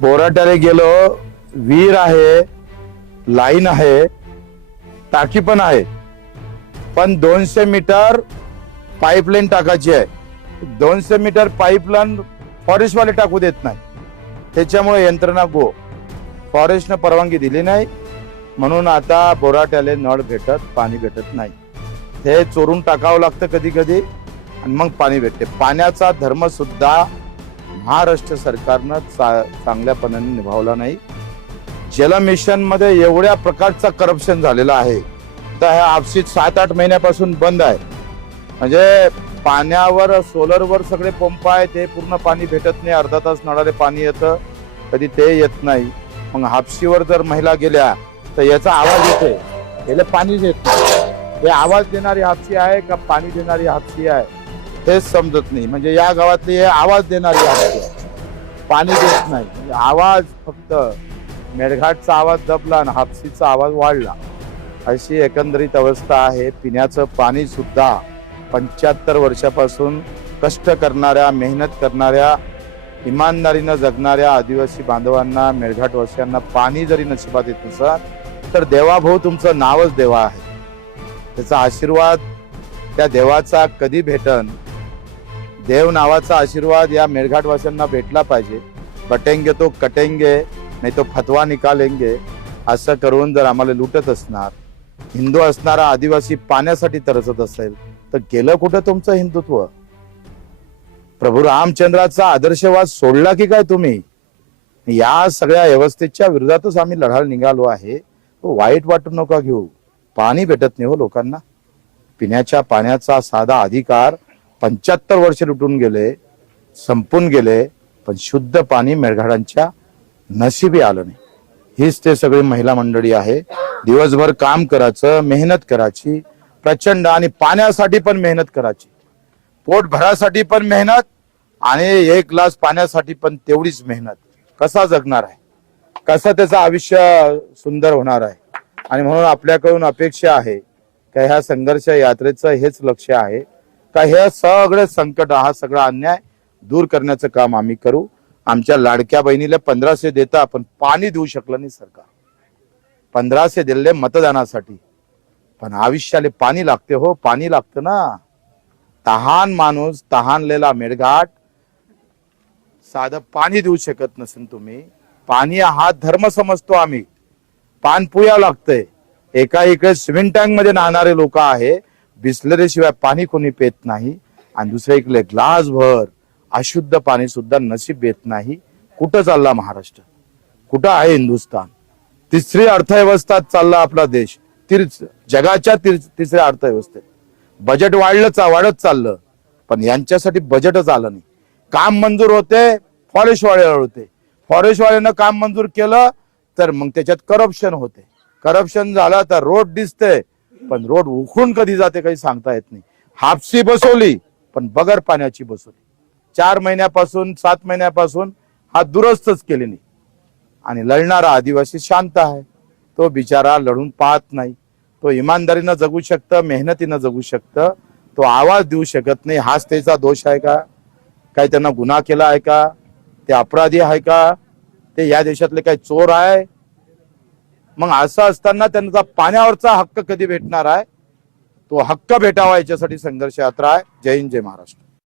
बोराट्याला गेलो, विहीर आहे, लाईन आहे, टाकी पण आहे, पण 200 मीटर पाईपलाईन टाकायची आहे. 200 मीटर पाईपलाईन फॉरेस्टवाले टाकू देत नाही. त्याच्यामुळे यंत्रणा गो फॉरेस्टनं परवानगी दिली नाही, म्हणून आता बोराट्याला नळ भेटत, पाणी भेटत नाही. हे चोरून टाकावं लागतं कधी कधी आणि मग पाणी भेटते. पाण्याचा धर्म सुद्धा महाराष्ट्र सरकारनं चांगल्यापणाने निभावला नाही. जल मिशन मध्ये एवढ्या प्रकारचा करप्शन झालेला आहे, तर हे आपसी 7-8 महिन्यापासून बंद आहे. म्हणजे पाण्यावर सोलरवर सगळे पंप आहे, ते पूर्ण पाणी भेटत नाही. अर्धा तास नळाले पाणी येतं, कधी ते येत नाही. मग हापसीवर जर महिला गेल्या तर याचा आवाज येते, याला पाणी देत नाही. हे आवाज देणारी हापसी आहे का पाणी देणारी हापसी आहे हेच समजत नाही. म्हणजे या गावातली हे आवाज देणारी हापसी आहे, पाणी देत नाही. म्हणजे आवाज फक्त मेळघाटचा आवाज दबला आणि हापसीचा आवाज वाढला, अशी एकंदरीत अवस्था आहे. पिण्याचं पाणी सुद्धा 75 वर्षापासून कष्ट करणाऱ्या, मेहनत करणाऱ्या, इमानदारीनं जगणाऱ्या आदिवासी बांधवांना, मेळघाटवासियांना पाणी जरी नशिबात येत नसेल तर देवाभाऊ तुमचं नावच देवा आहे. त्याचा आशीर्वाद त्या देवाचा कधी भेटन, देव नावाचा आशीर्वाद या मेळघाटवासियांना भेटला पाहिजे. बटेंगे तो कटेंगे नाही तो फतवा निकालेंगे असं करून जर आम्हाला लुटत असणार, हिंदू असणारा आदिवासी पाण्यासाठी तरसत असेल तर गेलं कुठं तुमचं हिंदुत्व? प्रभू रामचंद्राचा आदर्शवाद सोडला की काय तुम्ही? या सगळ्या व्यवस्थेच्या विरोधातच आम्ही लढायला निघालो आहे. वाईट वाटू नका घेऊ. पाणी भेटत नाही हो लोकांना. पिण्याच्या पाण्याचा साधा अधिकार 75 वर्ष लुटून गेले, संपून गेले, पण शुद्ध पाणी मेळघाटांच्या नशिबी आलं नाही. हीच ते सगळी महिला मंडळी आहे. दिवसभर काम करायचं, मेहनत करायची प्रचंड, आणि पाण्यासाठी पण मेहनत करायची, पोट भरासाठी पण मेहनत, आणि 1 ग्लास पाण्यासाठी पण तेवढीच मेहनत. कसा जगणार आहे, कसं त्याचं आयुष्य सुंदर होणार आहे? आणि म्हणून आपल्याकडून अपेक्षा आहे का ह्या संघर्ष यात्रेचं हेच लक्ष आहे का हे सगळे संकट, हा सगळा अन्याय दूर करण्याचं काम आम्ही करू. आमच्या लाडक्या बहिणीला 1500 देता, पण पाणी देऊ शकलं नाही सरकार. 1500 दिले मतदानासाठी, पण आयुष्याला पाणी लागते हो, पाणी लागतं ना. तहान माणूस, तहानलेला मेळघाट साधं पाणी देऊ शकत नसेल तुम्ही. पाणी हा धर्म समजतो आम्ही. पान पुया लागतंय. एका इकडे स्विमिंग टँक मध्ये नाहणारे लोक आहे, बिस्लरी शिवाय पाणी कोणी पेत नाही, आणि दुसऱ्या इकडे ग्लास भर अशुद्ध पाणी सुद्धा नशीब येत नाही. कुठं चालला महाराष्ट्र? कुठं आहे हिंदुस्थान? तिसरी अर्थव्यवस्था चालला आपला देश, जगाच्या तिसऱ्या अर्थव्यवस्थेत. बजेट वाढत चाललं, पण यांच्यासाठी बजेटच आलं नाही. काम मंजूर होते, फॉरेस्टवाले होते, फॉरेस्टवाल्यानं काम मंजूर केलं तर मग त्याच्यात करप्शन होते. करप्शन झालं तर रोड दिसते, पण रोड उखडून कधी जाते काही सांगता येत नाही. हापसी बसवली, पण बगर पाण्याची बसवली. 4 महिन्यापासून 7 महिन्यापासून हा दुरुस्तच केली नाही. आणि लढणारा आदिवासी शांत आहे, तो बिचारा लढून पाहत नाही. तो इमानदारीनं जगू शकतं, मेहनतीनं जगू शकतं, तो आवाज देऊ शकत नाही. हाच त्याचा दोष आहे का? काही त्यांना गुन्हा केला आहे का? ते अपराधी आहे का? ते या देशातले काही चोर आहे? मग असं असताना त्यांचा पाण्यावरचा हक्क कधी भेटणार आहे? तो हक्क भेटावा याच्यासाठी संघर्ष यात्रा आहे. जय हिंद, जय महाराष्ट्र.